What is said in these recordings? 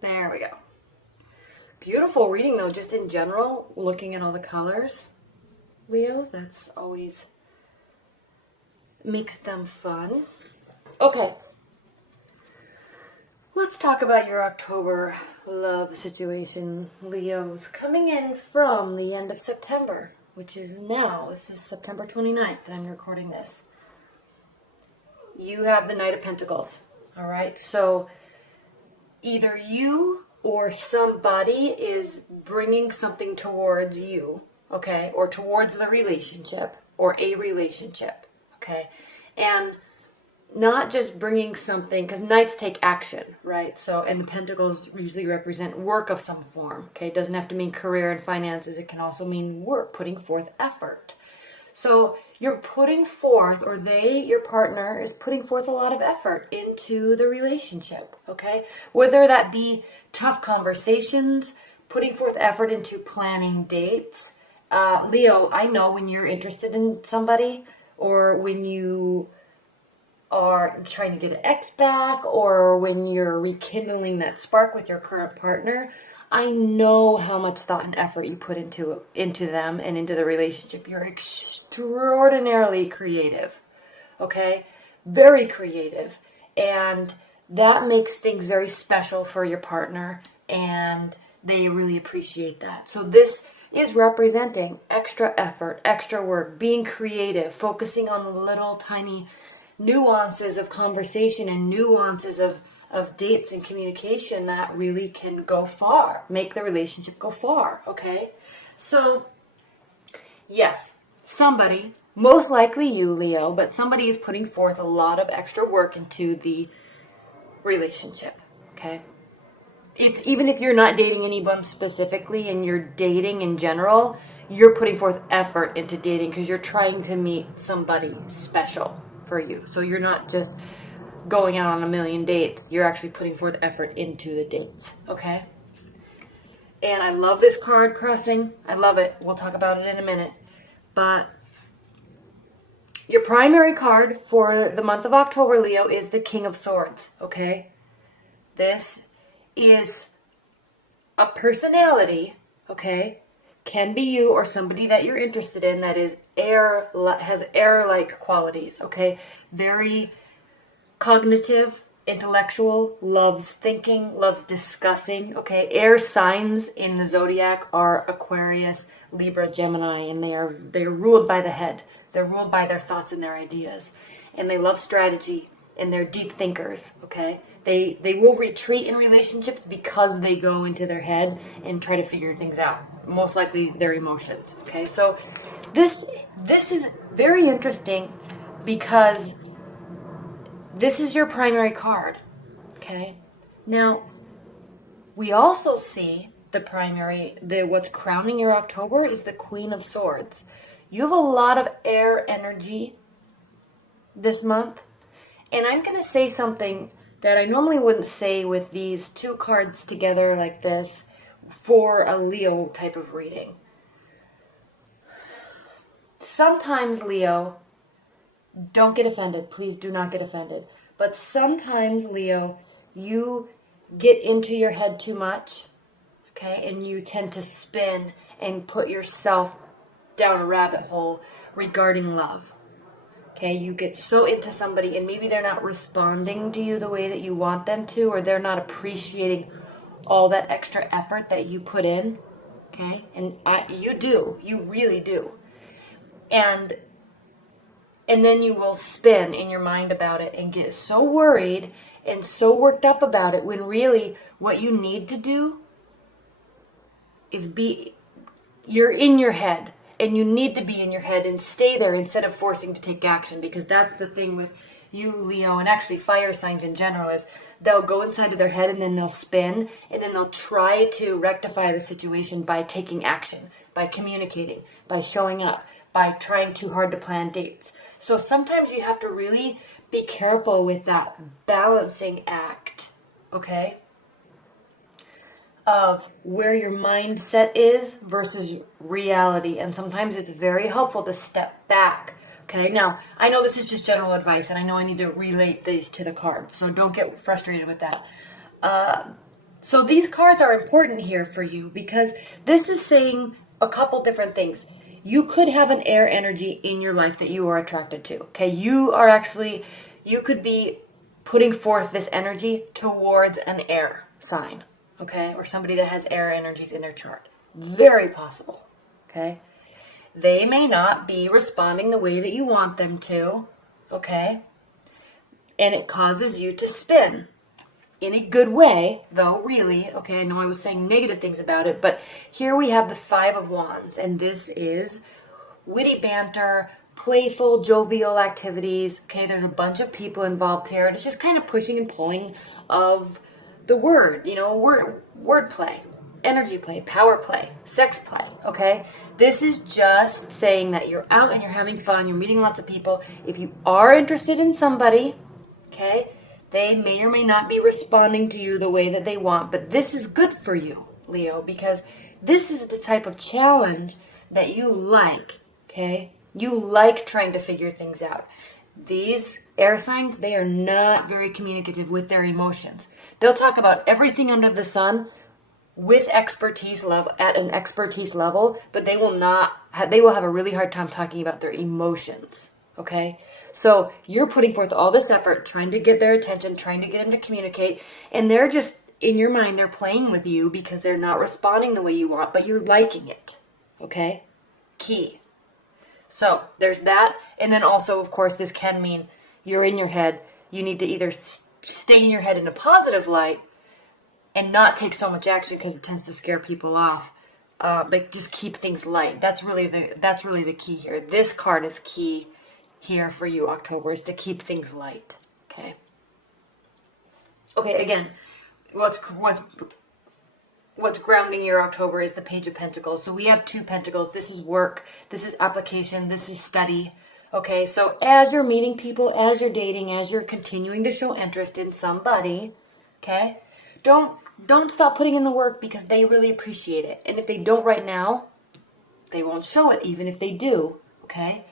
There we go. Beautiful reading though, just in general, looking at all the colors, Leos, that's always makes them fun. Okay. Let's talk about your October love situation, Leos, coming in from the end of September, which is now. This is September 29th that I'm recording this. You have the Knight of Pentacles, all right? So either you or somebody is bringing something towards you, okay, or towards the relationship or a relationship, okay? And not just bringing something, because knights take action, right? So, and the pentacles usually represent work of some form, okay? It doesn't have to mean career and finances. It can also mean work, putting forth effort. So you're putting forth, or your partner is putting forth a lot of effort into the relationship, okay? Whether that be tough conversations, putting forth effort into planning dates. Leo, I know when you're interested in somebody, or when you are trying to get an ex back, or when you're rekindling that spark with your current partner, I know how much thought and effort you put into them and into the relationship. You're extraordinarily creative, okay? Very creative. And that makes things very special for your partner, and they really appreciate that. So this is representing extra effort, extra work, being creative, focusing on little tiny nuances of conversation and nuances of dates and communication that really can go far, make the relationship go far, okay? So, yes, somebody, most likely you, Leo, but somebody is putting forth a lot of extra work into the relationship, okay? Even if you're not dating anyone specifically and you're dating in general, you're putting forth effort into dating because you're trying to meet somebody special for you. So you're not just going out on a million dates. You're actually putting forth effort into the dates, okay? And I love this card crossing. I love it. We'll talk about it in a minute. But your primary card for the month of October, Leo, is the King of Swords, okay? This is a personality, okay? Can be you or somebody that you're interested in that is has air-like qualities, okay? Very cognitive, intellectual, loves thinking, loves discussing, okay? Air signs in the zodiac are Aquarius, Libra, Gemini, and they're ruled by the head. They're ruled by their thoughts and their ideas. And they love strategy, and they're deep thinkers, okay? They will retreat in relationships because they go into their head and try to figure things out. Most likely their emotions, okay? So this is very interesting because this is your primary card, okay? Now, we also see what's crowning your October is the Queen of Swords. You have a lot of air energy this month, and I'm going to say something that I normally wouldn't say with these two cards together like this for a Leo type of reading. Sometimes, Leo, don't get offended. Please do not get offended. But sometimes, Leo, you get into your head too much, okay? And you tend to spin and put yourself down a rabbit hole regarding love. Okay, you get so into somebody and maybe they're not responding to you the way that you want them to, or they're not appreciating all that extra effort that you put in, okay? And you really do. And then you will spin in your mind about it and get so worried and so worked up about it when really what you need to do is you're in your head. And you need to be in your head and stay there instead of forcing to take action, because that's the thing with you, Leo, and actually fire signs in general is they'll go inside of their head and then they'll spin and then they'll try to rectify the situation by taking action, by communicating, by showing up, by trying too hard to plan dates. So sometimes you have to really be careful with that balancing act, okay? Of where your mindset is versus reality. And sometimes it's very helpful to step back. Okay, now I know this is just general advice and I know I need to relate these to the cards, so don't get frustrated with that. So these cards are important here for you because this is saying a couple different things. You could have an air energy in your life that you are attracted to. Okay, you could be putting forth this energy towards an air sign, okay, or somebody that has air energies in their chart. Very possible, okay? They may not be responding the way that you want them to, okay? And it causes you to spin in a good way, though, really. Okay, I know I was saying negative things about it, but here we have the Five of Wands, and this is witty banter, playful, jovial activities. Okay, there's a bunch of people involved here, and it's just kind of pushing and pulling of the word, word play, energy play, power play, sex play. Okay, this is just saying that you're out and you're having fun, you're meeting lots of people. If you are interested in somebody, okay, they may or may not be responding to you the way that they want, but this is good for you, Leo, because this is the type of challenge that you like, okay? You like trying to figure things out. These air signs, they are not very communicative with their emotions. They'll talk about everything under the sun with expertise level, at an expertise level, but they will have a really hard time talking about their emotions, okay? So you're putting forth all this effort, trying to get their attention, trying to get them to communicate, and they're just, in your mind, they're playing with you because they're not responding the way you want, but you're liking it, okay? Key. So there's that, and then also, of course, this can mean you're in your head. You need to either stay in your head in a positive light and not take so much action because it tends to scare people off, but just keep things light. That's really the key here. This card is key here for you, October, is to keep things light. Okay, again, what's grounding your October is the Page of Pentacles. So we have two pentacles. This is work, this is application, this is study. Okay, so as you're meeting people, as you're dating, as you're continuing to show interest in somebody, okay, don't stop putting in the work because they really appreciate it. And if they don't right now, they won't show it, even if they do, okay?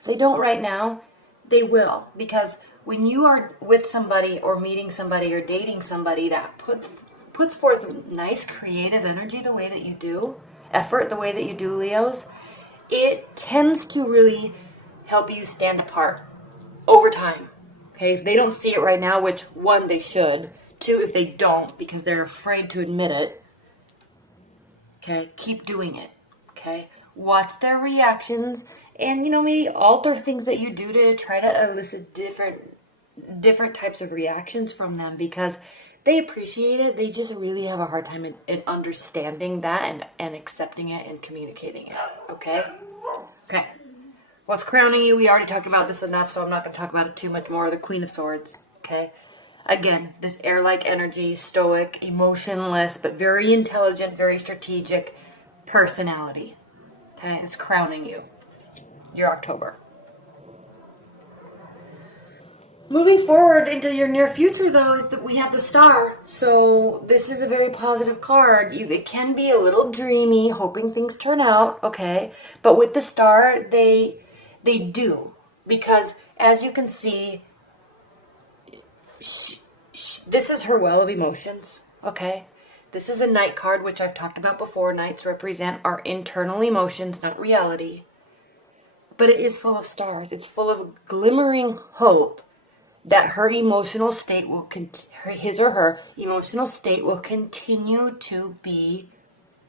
If they don't right now, they will. Because when you are with somebody or meeting somebody or dating somebody that puts forth nice creative energy the way that you do, effort the way that you do, Leos, it tends to really help you stand apart over time. Okay, if they don't see it right now, which one, they should. Two, if they don't, because they're afraid to admit it, okay, keep doing it, okay? Watch their reactions and, maybe alter things that you do to try to elicit different types of reactions from them because they appreciate it. They just really have a hard time in understanding that and accepting it and communicating it, okay? Okay. What's crowning you? We already talked about this enough, so I'm not going to talk about it too much more. The Queen of Swords, okay? Again, this air-like energy, stoic, emotionless, but very intelligent, very strategic personality. Okay, it's crowning you. Your October. Moving forward into your near future, though, is that we have the Star. So this is a very positive card. It can be a little dreamy, hoping things turn out, okay? But with the Star, they do. Because, as you can see, this is her well of emotions, okay? This is a Knight card, which I've talked about before. Knights represent our internal emotions, not reality. But it is full of stars. It's full of glimmering hope that her emotional state will his or her emotional state will continue to be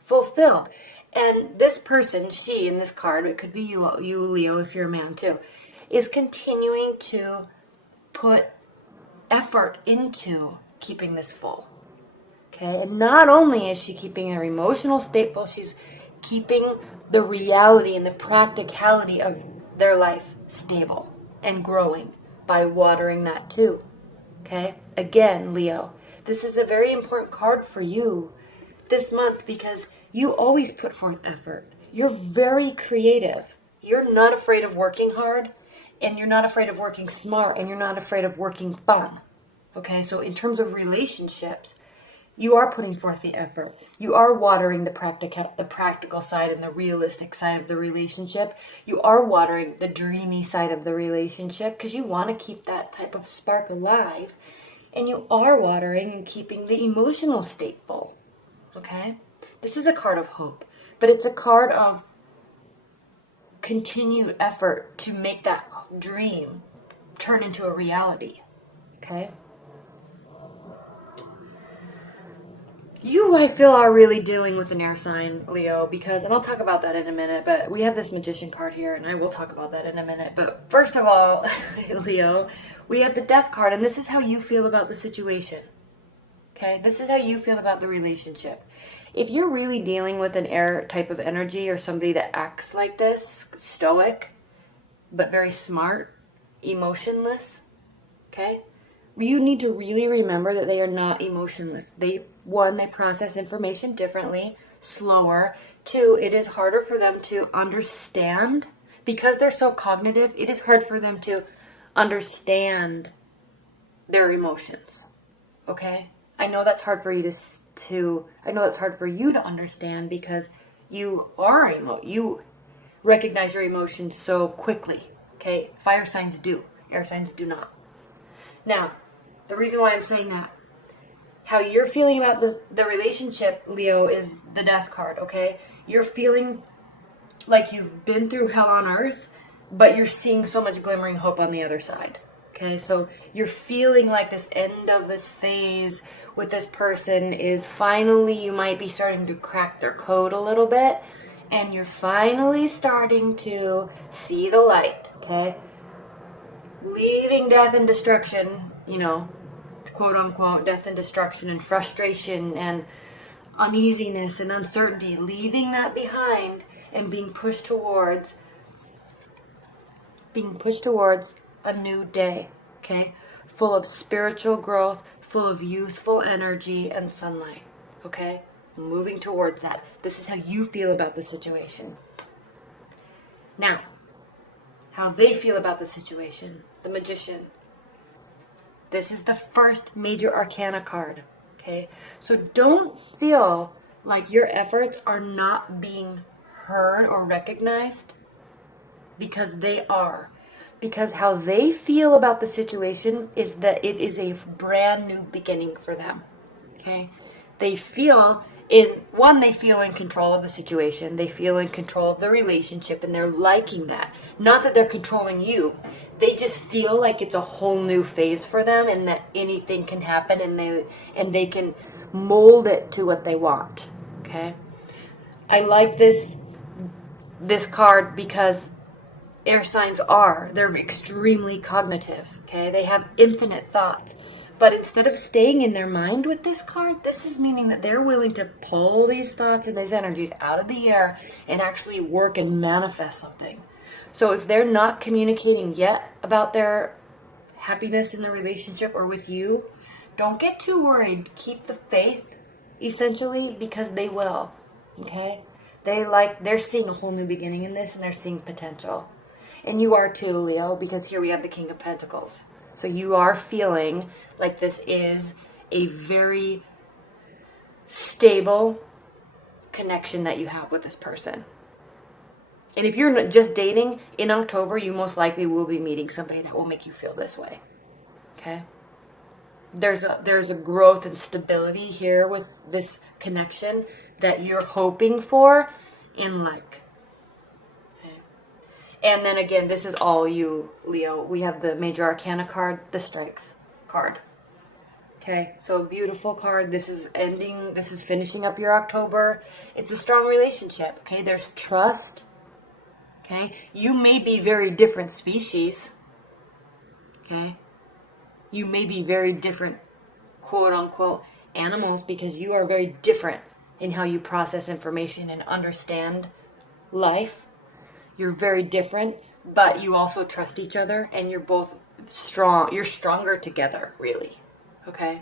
fulfilled. And this person, she in this card, it could be you Leo, if you're a man too, is continuing to put effort into keeping this full. Okay, and not only is she keeping her emotional state full, she's keeping the reality and the practicality of their life stable and growing by watering that too. Okay, again, Leo, this is a very important card for you this month because you always put forth effort. You're very creative. You're not afraid of working hard, and you're not afraid of working smart, and you're not afraid of working fun. Okay, so in terms of relationships, you are putting forth the effort. You are watering the practical side and the realistic side of the relationship. You are watering the dreamy side of the relationship because you want to keep that type of spark alive. And you are watering and keeping the emotional state full. Okay? This is a card of hope, but it's a card of continued effort to make that dream turn into a reality. Okay? You, I feel, are really dealing with an air sign, Leo, because, and I'll talk about that in a minute, but we have this Magician card here, and I will talk about that in a minute. But first of all, Leo, we have the Death card, and this is how you feel about the situation. Okay? This is how you feel about the relationship. If you're really dealing with an air type of energy or somebody that acts like this, stoic, but very smart, emotionless, okay? You need to really remember that they are not emotionless. They process information differently, slower. Two, it is harder for them to understand. Because they're so cognitive, it is hard for them to understand their emotions. Okay? I know that's hard for you I know that's hard for you to understand because you recognize your emotions so quickly. Okay? Fire signs do. Air signs do not. Now, the reason why I'm saying that, how you're feeling about the relationship, Leo, is the Death card, okay? You're feeling like you've been through hell on earth, but you're seeing so much glimmering hope on the other side, okay? So you're feeling like this end of this phase with this person is finally, you might be starting to crack their code a little bit, and you're finally starting to see the light, okay? Leaving death and destruction, quote unquote, death and destruction and frustration and uneasiness and uncertainty, leaving that behind and being pushed towards a new day, okay? Full of spiritual growth, full of youthful energy and sunlight, okay? Moving towards that. This is how you feel about the situation. Now, how they feel about the situation, the Magician. This is the first major arcana card, okay? So don't feel like your efforts are not being heard or recognized, because they are. Because how they feel about the situation is that it is a brand new beginning for them, okay? They feel they feel in control of the situation. They feel in control of the relationship, and they're liking that. Not that they're controlling you. They just feel like it's a whole new phase for them, and that anything can happen, and they can mold it to what they want. Okay? I like this card because air signs they're extremely cognitive. Okay? They have infinite thoughts. But instead of staying in their mind with this card, this is meaning that they're willing to pull these thoughts and these energies out of the air and actually work and manifest something. So if they're not communicating yet about their happiness in the relationship or with you, don't get too worried. Keep the faith, essentially, because they will. Okay? They're seeing a whole new beginning in this, and they're seeing potential. And you are too, Leo, because here we have the King of Pentacles. So you are feeling like this is a very stable connection that you have with this person. And if you're just dating, in October, you most likely will be meeting somebody that will make you feel this way. Okay? There's a growth and stability here with this connection that you're hoping for in like. And then again, this is all you, Leo. We have the Major Arcana card, the Strength card. Okay, so a beautiful card. This is finishing up your October. It's a strong relationship, okay? There's trust, okay? You may be very different species, okay? You may be very different, quote unquote, animals, because you are very different in how you process information and understand life. You're very different, but you also trust each other, and you're both strong. You're stronger together, really. Okay?